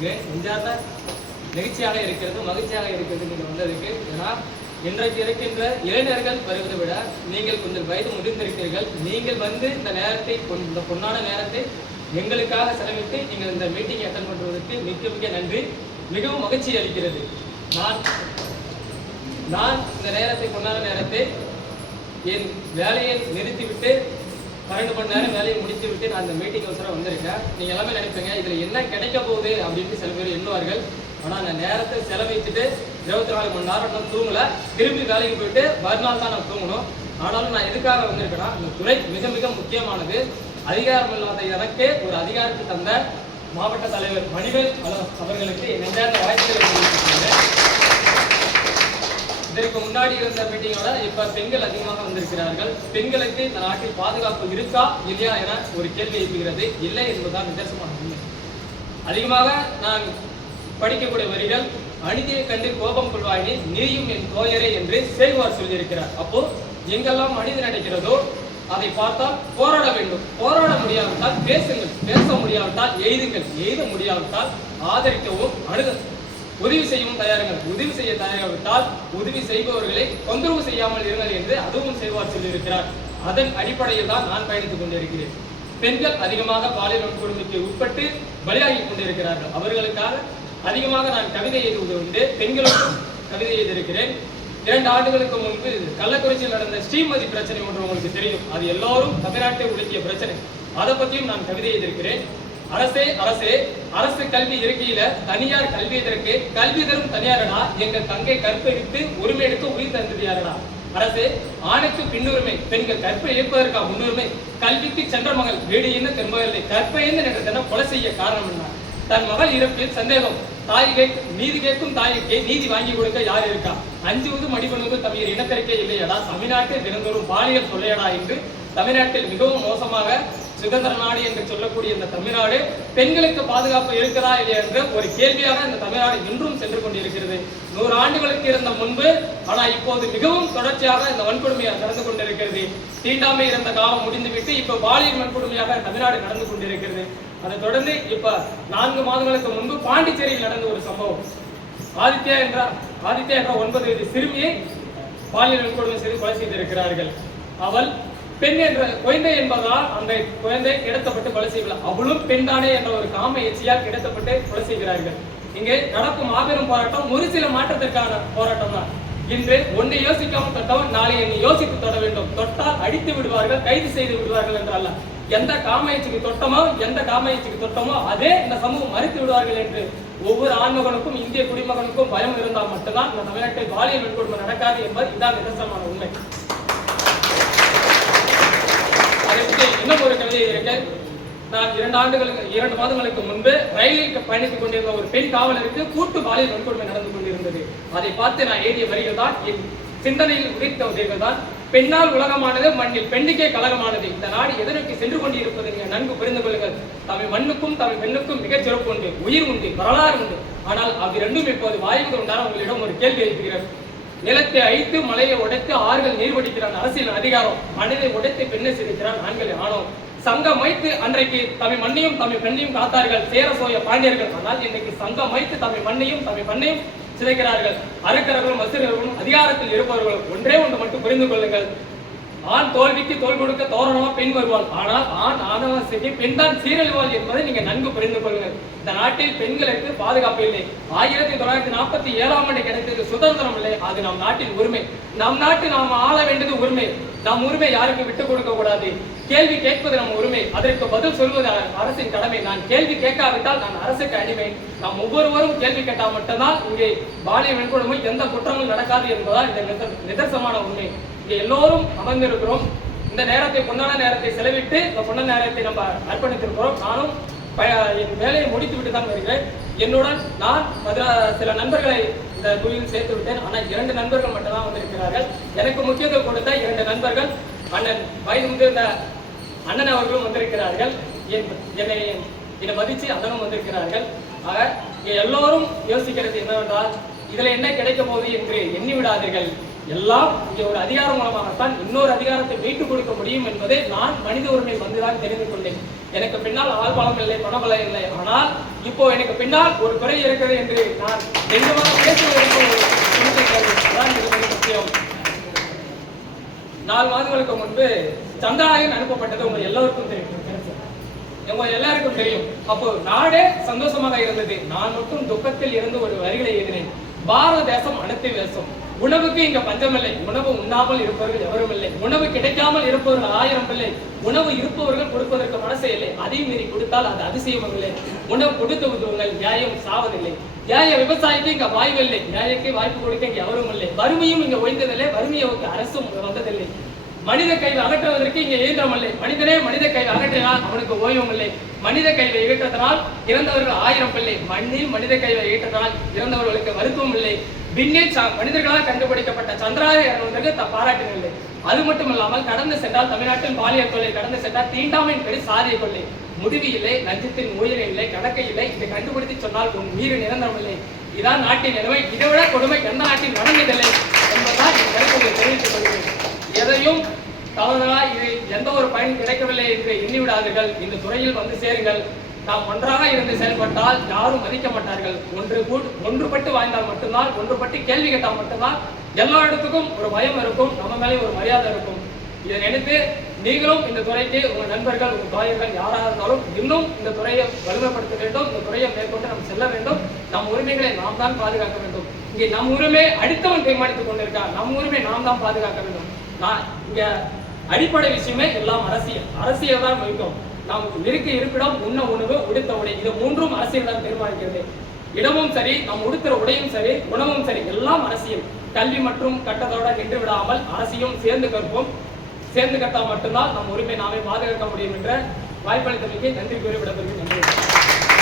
நெஞ்சார்ந்த நெகிழ்ச்சியாக இருக்கிறது மகிழ்ச்சியாக இருக்கிறது நீங்கள் வந்ததுக்கு. ஏன்னா இன்றைக்கு இருக்கின்ற இளைஞர்கள் வருவதை விட நீங்கள் கொஞ்சம் வயது முதிர்ந்திருக்கிறீர்கள். நீங்கள் வந்து இந்த நேரத்தை கொண்- இந்த பொன்னான நேரத்தை எங்களுக்காக செலவிட்டு நீங்கள் இந்த மீட்டிங் அட்டன் பண்ணுவதற்கு மிக மிக நன்றி. மிகவும் மகிழ்ச்சி அளிக்கிறது. நான் நான் இந்த நேரத்தை பொன்னான நேரத்தை என் வேலையை நிறுத்திவிட்டு பன்னெண்டு மணி நேரம் வேலையை முடித்து விட்டு நான் இந்த மீட்டிங் அவசரம் வந்திருக்கேன். நீங்கள் எல்லாமே நினைப்பீங்க இதில் என்ன கிடைக்க போகுது அப்படின்ட்டு சில பேர் எண்ணுவார்கள். ஆனால் நான் நேரத்தை செலவழிச்சுட்டு இருபத்தி நாலு மணி நேரம் நான் தூங்கல. திரும்பி வேலைக்கு போயிட்டு மறுநாள் தான் நான் தூங்கணும். ஆனாலும் நான் எதுக்காக வந்திருக்கேன்னா இந்த துறை மிக மிக முக்கியமானது. அதிகாரம் இல்லாத எனக்கே ஒரு அதிகாரத்தை தந்த மாவட்ட தலைவர் மணிவேல் அவர்களுக்கு என் வாய்ப்புகளை இதற்கு முன்னாடி இருந்த மீட்டிங்கோட இப்ப பெண்கள் அதிகமாக வந்திருக்கிறார்கள். பெண்களுக்கு இந்த நாட்டில் பாதுகாப்பு இருக்கா இல்லையா என ஒரு கேள்வி எழுப்புகிறது. இல்லை என்பதுதான் நிதர்சனமான உண்மை. அதிகமாக நான் படிக்கக்கூடிய வரிகள் அநீதியை கண்டு கோபம் கொள்வாயினே நீயும் என் தோயரே என்று சேகுவார் சொல்லியிருக்கிறார். அப்போ எங்கெல்லாம் அநீதி நடக்கிறதோ அதை பார்த்தால் போராட வேண்டும். போராட முடியாவிட்டால் பேசுங்கள். பேச முடியாவிட்டால் எய்துங்கள் எழுத முடியாவிட்டால் ஆதரிக்கவும் அணுக உதவி செய்யவும் தயாருங்கள். உதவி செய்ய தயாராவிட்டால் உதவி செய்பவர்களை தொந்தரவு செய்யாமல் இருங்கள் என்று அதுவும் செய்வார் சொல்லியிருக்கிறார் அதன் அடிப்படையில் தான் நான் பயணித்துக் கொண்டிருக்கிறேன். பெண்கள் அதிகமாக பாலியல் வன்கொடுமைக்கு உட்பட்டு பலியாகி கொண்டிருக்கிறார்கள். அவர்களுக்காக அதிகமாக நான் கவிதை எழுதுவது உண்டு. பெண்களுக்கும் கவிதை எழுதியிருக்கிறேன். இரண்டு ஆண்டுகளுக்கு முன்பு கள்ளக்குறிச்சியில் நடந்த ஸ்ரீமதி பிரச்சனை ஒன்று உங்களுக்கு தெரியும். அது எல்லோரும் தமிழ்நாட்டை உலுக்கிய பிரச்சனை. அதை பற்றியும் நான் கவிதை எழுதியிருக்கிறேன். அரசே அரசே அரசு கல்வி இருக்கையில தனியார் கல்வி இதற்கு கல்வி தரும் தனியாரடா எங்க தங்கை கற்பழித்து உரிமை எடுக்க உயிர் தந்தது யாரடா அரசே ஆணுக்கு பின்னுரிமை பெண்கள் கற்பை இழப்பதற்கா முன்னுரிமை கல்விக்கு சென்ற மகள் வீடு என்ன திரும்பவில்லை கற்பை என்ன என்ற தினம் கொலை செய்ய காரணம் என்ன? தன் மகள் இறப்பில் சந்தேகம். தாய் கேட்கும் நீதி கேட்கும் தாய்க்கே நீதி வாங்கி கொடுக்க யார் இருக்கா? அஞ்சுவது மடிபணுவது தமிழ் இனத்திற்கே இல்லையடா. தமிழ்நாட்டில் தினந்தோறும் பாலியல் தொல்லையடா என்று தமிழ்நாட்டில் மிகவும் மோசமாக சுதந்திர நாடு என்று சொல்லக்கூடிய இந்த தமிழ்நாடு பெண்களுக்கு பாதுகாப்பு இருக்கிறதா இல்லையா என்று ஒரு கேள்வியாக இந்த தமிழ்நாடு இன்றும் சென்று கொண்டிருக்கிறது. நூறு ஆண்டுகளுக்கு இருந்த முன்பு ஆனால் இப்போது மிகவும் தொடர்ச்சியாக இந்த வன்கொடுமை நடந்து கொண்டிருக்கிறது. தீண்டாமை இருந்த காலம் முடிந்துவிட்டு இப்ப பாலியல் வன்கொடுமையாக தமிழ்நாடு நடந்து கொண்டிருக்கிறது. அதை தொடர்ந்து இப்ப நான்கு மாதங்களுக்கு முன்பு பாண்டிச்சேரியில் நடந்த ஒரு சம்பவம். ஆதித்யா என்ற ஆதித்யா என்ற ஒன்பது வயது சிறுமியை பாலியல் வன்கொடுமை செய்து கொலை செய்திருக்கிறார்கள். அவள் பெண் என்ற குழந்தை என்பதால் அந்த குழந்தை கிடத்தப்பட்டு கொலை செய்யவில்லை. அவளும் பெண் தானே என்ற ஒரு காம எச்சியால் கிடத்தப்பட்டு கொலை செய்கிறார்கள். இங்கே நடக்கும் மாபெரும் போராட்டம் ஒரு சில மாற்றத்திற்கான போராட்டம் தான். இன்று ஒன்றை யோசிக்காமல் தொட்டவன் நாளை என்னை யோசித்து தொட வேண்டும். தொட்டால் அடித்து விடுவார்கள் கைது செய்து விடுவார்கள் என்றால் எந்த காமயச்சிக்கு தொட்டமோ எந்த காமயச்சிக்கு தொட்டமோ அதே இந்த சமூகம் மறுத்து விடுவார்கள் என்று ஒவ்வொரு ஆண்மகனுக்கும் இந்திய குடிமகனுக்கும் பயம் இருந்தால் மட்டும்தான் இந்த தமிழ்நாட்டில் பாலியல் வன்கொடுமை நடக்காது என்பது இதான் நிதர்சனமான உண்மை அதை பற்றி இன்னும் ஒரு கவிதை இருக்கு நான் இரண்டு ஆண்டுகளுக்கு இரண்டு மாதங்களுக்கு முன்பு ரயிலில் பயணித்துக் கொண்டிருந்த ஒரு பெண் காவலருக்கு கூட்டு பாலியல் வன்கொடுமை நடந்து கொண்டிருந்தது. அதை பார்த்து நான் எழுதிய வரிகள் தான் என் சிந்தனையில் உதித்த உதவிகள் தான் பெண்ணால் உலகமானது மண்ணில் பெண்ணுக்கே கலகமானது. இந்த நாடு எதை சென்று கொண்டிருப்பதை நீங்கள் நன்கு புரிந்து கொள்ளுங்கள். தமிழ் மண்ணுக்கும் தமிழ் பெண்ணுக்கும் மிகச் சிறப்பு உண்டு உயிர் உண்டு வரலாறு உண்டு. ஆனால் அவை ரெண்டும் இப்போது வாய்ப்பு உண்டான உங்களிடம் ஒரு கேள்வி எழுப்புகிறேன். நிலத்தை அழித்து மலையை உடைத்து ஆறுகள் நீர் வடிக்கிறான் அரசியல் அதிகாரம். மனிதை உடைத்து பெண்ணை சிரிக்கிறான் ஆண்களை ஆணவம் சங்கம் வைத்து அன்றைக்கு தமிழ் மண்ணையும் தமிழ் பெண்ணையும் காத்தார்கள். சேர சோய பாண்டியர்கள். ஆனால் இன்னைக்கு சங்கம் வைத்து தமிழ் மண்ணையும் தமிழ் பெண்ணையும் சிதைக்கிறார்கள். அறுக்கிறவர்களும் அசுரர்களும் அதிகாரத்தில் இருப்பவர்களும் ஒன்றே ஒன்று மட்டும் புரிந்து கொள்ளுங்கள். ஆண் தோல்விக்கு தோல் கொடுக்க தோரணமா பெண் வருவாள். ஆனால் ஆண் ஆணவசிக்கு பெண் தான் சீரழிவாள் என்பதை நீங்க நன்கு புரிந்து கொள்ளுங்கள். இந்த நாட்டில் பெண்களுக்கு பாதுகாப்பு இல்லை. ஆயிரத்தி தொள்ளாயிரத்தி நாற்பத்தி ஏழாம் ஆண்டு கிடைத்தது சுதந்திரம் இல்லை. அது நம் நாட்டின் உரிமை. நம் நாட்டு நாம் ஆள வேண்டியது உரிமை. நம் உரிமை யாருக்கும் விட்டுக் கொடுக்க கூடாது? கேள்வி கேட்பது நம் உரிமை. அதற்கு பதில் சொல்வது அரசின் கடமை. நான் கேள்வி கேட்காவிட்டால் நான் அரசுக்கு அடிமை. நாம் ஒவ்வொருவரும் கேள்வி கேட்டால் மட்டும்தான் இங்கே பாலியல் வன்கொடுமை எந்த குற்றமும் நடக்காது என்பதால் இந்த நிதர்சனமான உண்மை. இங்க எல்லோரும் அமர்ந்திருக்கிறோம். இந்த நேரத்தை பொன்னான நேரத்தை செலவிட்டு இந்த பொன்னான நேரத்தை நம்ம அர்ப்பணித்திருக்கிறோம். நானும் என் வேலையை முடித்து விட்டு தான் வருகிறேன். என்னுடன் நான் மதுரா சில நண்பர்களை இந்த குழுவில் சேர்த்து விட்டேன். ஆனால் இரண்டு நண்பர்கள் மட்டும்தான் வந்திருக்கிறார்கள். எனக்கு முக்கியத்துவம் கொடுத்த இரண்டு நண்பர்கள் அண்ணன் வயது முதிர்ந்த அண்ணன் அவர்களும் வந்திருக்கிறார்கள். என்- என்னை என்னை மதித்து அண்ணனும் வந்திருக்கிறார்கள். ஆக இங்கே எல்லோரும் யோசிக்கிறது என்னவென்றால் இதில் என்ன கிடைக்க போகுது என்று எண்ணி விடாதீர்கள். எல்லாம் இங்கே ஒரு அதிகாரம் மூலமாகத்தான் இன்னொரு அதிகாரத்தை மீட்டுக் கொடுக்க முடியும் என்பதை நான் மனித உரிமை வந்துதான் தெரிந்து கொண்டேன். எனக்கு பின்னால் ஆழ்வாளம் இல்லை பணபலம் இல்லை. ஆனால் இப்போ எனக்கு பின்னால் ஒரு குறை இருக்கிறது என்று நான் நெஞ்சமாக பேசுவதற்கு முக்கியம். நாலு மாதங்களுக்கு முன்பு சந்திராயன் அனுப்பப்பட்டது உங்க எல்லோருக்கும் தெரியும். உங்க எல்லாருக்கும் தெரியும். அப்போ நாடே சந்தோஷமாக இருந்தது. நான் மட்டும் துக்கத்தில் இருந்து ஒரு வரிகளை எழுதினேன். பாரத தேசம் அனைத்து தேசம். உணவுக்கு இங்க பஞ்சமில்லை. உணவு உண்ணாமல் இருப்பவர்கள் எவரும் இல்லை உணவு கிடைக்காமல் இருப்பவர்கள் ஆயிரம் இல்லை. உணவு இருப்பவர்கள் கொடுப்பதற்கு மனசே இல்லை. அதையும் மீறி கொடுத்தால் அது அதிசயம் இல்லை. உணவு கொடுத்து உதவுங்கள். நியாயம் சாவதில்லை. நியாய விவசாயத்தை இங்க வாய்ப்பு இல்லை நியாயக்கு வாய்ப்பு கொடுக்க இங்க எவரும் இல்லை வறுமையும் இங்க ஒய்ந்ததில்லை வறுமையை அரசும் வந்ததில்லை. மனித கைவை அகற்றுவதற்கு இங்கே இயந்திரம் இல்லை. மனிதனே மனித கைவை அகற்றினால் அவனுக்கு ஓய்வும் இல்லை. மனித கைவை ஈட்டத்தினால் இறந்தவர்கள் ஆயிரம் பிள்ளை. மண்ணில் மனித கைவை ஈட்டத்தினால் இறந்தவர்களுக்கு மருத்துவம் இல்லை. விண்ணில் மனிதர்களால் கண்டுபிடிக்கப்பட்ட சந்திராயன் வந்தது த- அது மட்டும் இல்லாமல் கடந்து சென்றால் தமிழ்நாட்டில் பாலியல் தொழில் கடந்து சென்றால் தீண்டாமையின் பெரிய சாதிய கொள்ளை முடிவு இல்லை லஞ்சத்தின் உயிரை இல்லை கணக்கை இல்லை. இதை கண்டுபிடித்து சொன்னால் உன் உயிர் நிரந்தரம் இல்லை. இதான் நாட்டின் நிலைமை. இதை விட கொடுமை எந்த நாட்டின் நடந்ததில்லை என்பதால் இந்த தெரிவித்துக் கொள்கிறேன். எதையும் தவறுதலா இது எந்த ஒரு பயன் கிடைக்கவில்லை என்று எண்ணி விடாதீர்கள் இந்த துறையில் வந்து சேருங்கள். நாம் ஒன்றாக இருந்து செயல்பட்டால் யாரும் மதிக்க மாட்டார்கள். ஒன்று கூட் ஒன்றுபட்டு வாழ்ந்தால் மட்டும்தான் ஒன்றுபட்டு கேள்வி கேட்டால் மட்டும்தான் எல்லா இடத்துக்கும் ஒரு பயம் இருக்கும் நம்ம மேலே ஒரு மரியாதை இருக்கும். இதை நினைத்து நீங்களும் இந்த துறைக்கு உங்க நண்பர்கள் உங்க தாயர்கள் யாராக இருந்தாலும் இன்னும் இந்த துறையை வலிமைப்படுத்த வேண்டும். இந்த துறையை மேற்கொண்டு நாம் செல்ல வேண்டும். நம் உரிமைகளை நாம் தான் பாதுகாக்க வேண்டும். இங்கே நம் உரிமை அடுத்தவன் தீர்மானித்துக் கொண்டிருக்கார் நம் உரிமை நாம் தான் பாதுகாக்க வேண்டும். நான் இங்க அடிப்படை விஷயமே எல்லாம் அரசியல். அரசியல் தான் முக்கியம். நாம் இருக்க இருப்பிடம் உண்ண உணவு உடுத்த உடை. இது மூன்றும் அரசியல் தான் தீர்மானிக்கிறது. இடமும் சரி நாம் உடுத்துற உடையும் சரி உணவும் சரி எல்லாம் அரசியல். கல்வி மற்றும் கட்டத்தோட நின்று விடாமல் அரசியும் சேர்ந்து கற்போம். சேர்ந்து கட்டால் மட்டும்தான் நம் உரிமை நாமே பாதுகாக்க முடியும் என்ற வாய்ப்பளித்தமைக்கு நன்றி கூறி நன்றி.